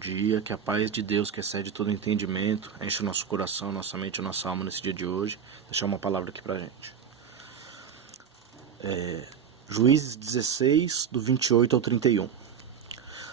dia, que a paz de Deus, que excede todo entendimento, enche o nosso coração, nossa mente e nossa alma nesse dia de hoje. Deixar uma palavra aqui pra gente. Juízes 16, do 28 ao 31.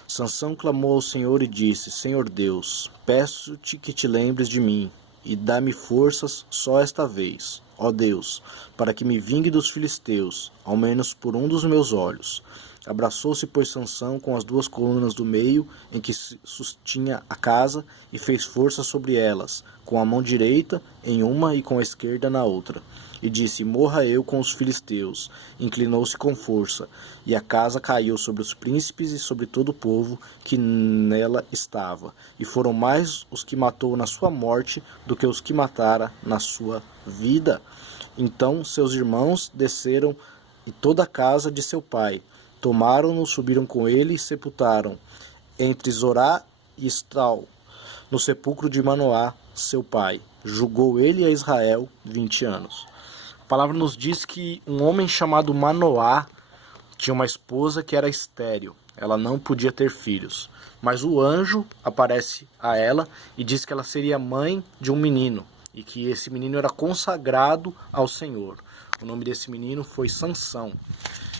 Sansão clamou ao Senhor e disse: Senhor Deus, peço-te que te lembres de mim, e dá-me forças só esta vez, ó Deus, para que me vingue dos filisteus, ao menos por um dos meus olhos. Abraçou-se, pois, Sansão com as duas colunas do meio em que se sustinha a casa, e fez força sobre elas, com a mão direita em uma e com a esquerda na outra. E disse: Morra eu com os filisteus. Inclinou-se com força, e a casa caiu sobre os príncipes e sobre todo o povo que nela estava. E foram mais os que matou na sua morte do que os que matara na sua vida. Então seus irmãos desceram, e toda a casa de seu pai. Tomaram-no, subiram com ele e sepultaram entre Zorá e Estal, no sepulcro de Manoá, seu pai. Julgou ele a Israel 20 anos. A palavra nos diz que um homem chamado Manoá tinha uma esposa que era estéril. Ela não podia ter filhos. Mas o anjo aparece a ela e diz que ela seria mãe de um menino, e que esse menino era consagrado ao Senhor. O nome desse menino foi Sansão.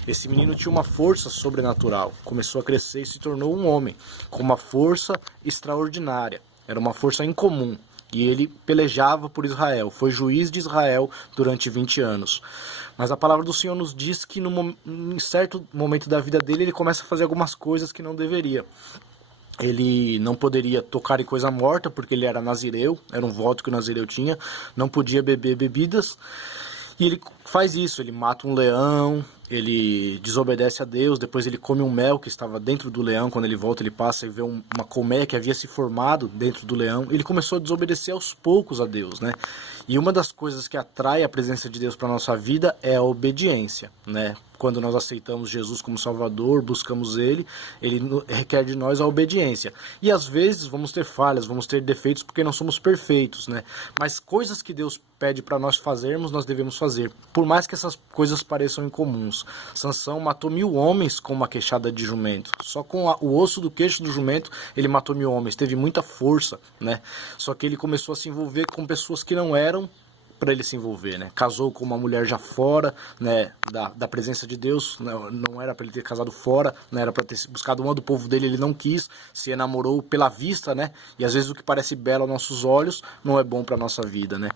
Esse menino tinha uma força sobrenatural, começou a crescer e se tornou um homem, com uma força extraordinária, era uma força incomum, e ele pelejava por Israel, foi juiz de Israel durante 20 anos. Mas a palavra do Senhor nos diz que em certo momento da vida dele, ele começa a fazer algumas coisas que não deveria. Ele não poderia tocar em coisa morta, porque ele era nazireu, era um voto que o nazireu tinha, não podia beber bebidas. E ele faz isso, ele mata um leão, ele desobedece a Deus, depois ele come um mel que estava dentro do leão, quando ele volta ele passa e vê uma colmeia que havia se formado dentro do leão. Ele começou a desobedecer aos poucos a Deus, né? E uma das coisas que atrai a presença de Deus para a nossa vida é a obediência, né? Quando nós aceitamos Jesus como Salvador, buscamos Ele requer de nós a obediência. E às vezes vamos ter falhas, vamos ter defeitos porque não somos perfeitos, né? Mas coisas que Deus pede para nós fazermos, nós devemos fazer, por mais que essas coisas pareçam incomuns. Sansão matou 1000 homens com uma queixada de jumento. Só com o osso do queixo do jumento ele matou 1000 homens. Teve muita força, né? Só que ele começou a se envolver com pessoas que não eram para ele se envolver, né? Casou com uma mulher já fora, né, da presença de Deus, né? Não era para ele ter casado fora, não era para ter buscado uma do povo dele, ele não quis, se enamorou pela vista, né? E às vezes o que parece belo aos nossos olhos não é bom para nossa vida, né?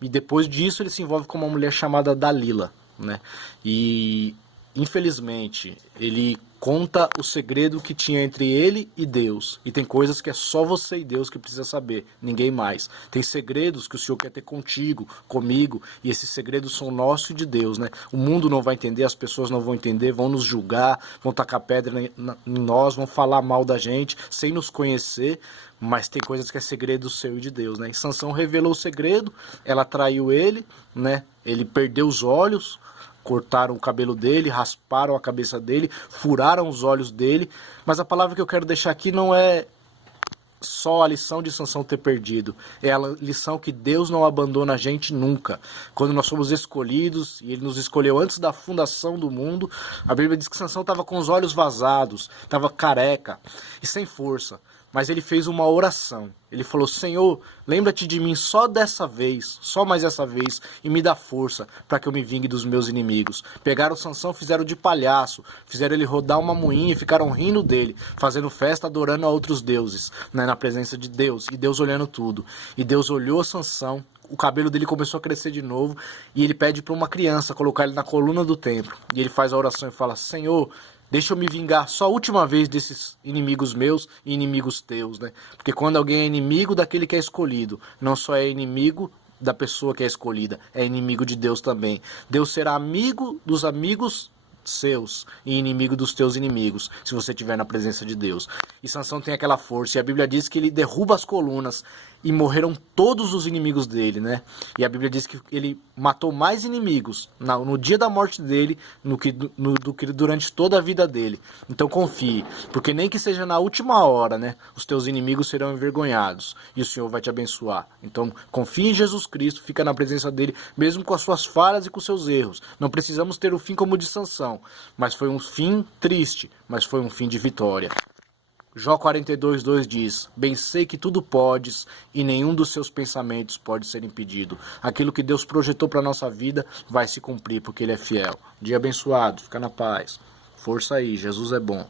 E depois disso ele se envolve com uma mulher chamada Dalila, né? E infelizmente ele conta o segredo que tinha entre ele e Deus. E tem coisas que é só você e Deus que precisa saber, ninguém mais. Tem segredos que o Senhor quer ter contigo, comigo, e esses segredos são nossos e de Deus, né? O mundo não vai entender, as pessoas não vão entender, vão nos julgar, vão tacar pedra em nós, vão falar mal da gente, sem nos conhecer, mas tem coisas que é segredo seu e de Deus, né? E Sansão revelou o segredo, ela traiu ele, né? Ele perdeu os olhos, cortaram o cabelo dele, rasparam a cabeça dele, furaram os olhos dele. Mas a palavra que eu quero deixar aqui não é só a lição de Sansão ter perdido. É a lição que Deus não abandona a gente nunca. Quando nós somos escolhidos, e Ele nos escolheu antes da fundação do mundo, a Bíblia diz que Sansão estava com os olhos vazados, estava careca e sem força. Mas ele fez uma oração. Ele falou: Senhor, lembra-te de mim só dessa vez, só mais essa vez, e me dá força para que eu me vingue dos meus inimigos. Pegaram Sansão, fizeram de palhaço, fizeram ele rodar uma moinha e ficaram rindo dele, fazendo festa, adorando a outros deuses, né, na presença de Deus, e Deus olhando tudo. E Deus olhou Sansão, o cabelo dele começou a crescer de novo, e ele pede para uma criança colocar ele na coluna do templo. E ele faz a oração e fala: Senhor, deixa eu me vingar só a última vez desses inimigos meus e inimigos teus, né? Porque quando alguém é inimigo daquele que é escolhido, não só é inimigo da pessoa que é escolhida, é inimigo de Deus também. Deus será amigo dos amigos seus e inimigo dos teus inimigos, se você estiver na presença de Deus. E Sansão tem aquela força, e a Bíblia diz que ele derruba as colunas e morreram todos os inimigos dele, né? E a Bíblia diz que ele matou mais inimigos no dia da morte dele do que durante toda a vida dele. Então confie, porque nem que seja na última hora, né, os teus inimigos serão envergonhados e o Senhor vai te abençoar. Então confie em Jesus Cristo, fica na presença dele, mesmo com as suas falhas e com os seus erros. Não precisamos ter o fim como de Sansão, mas foi um fim triste, mas foi um fim de vitória. Jó 42:2 diz: bem sei que tudo podes e nenhum dos seus pensamentos pode ser impedido. Aquilo que Deus projetou para a nossa vida vai se cumprir porque Ele é fiel. Dia abençoado, fica na paz. Força aí, Jesus é bom.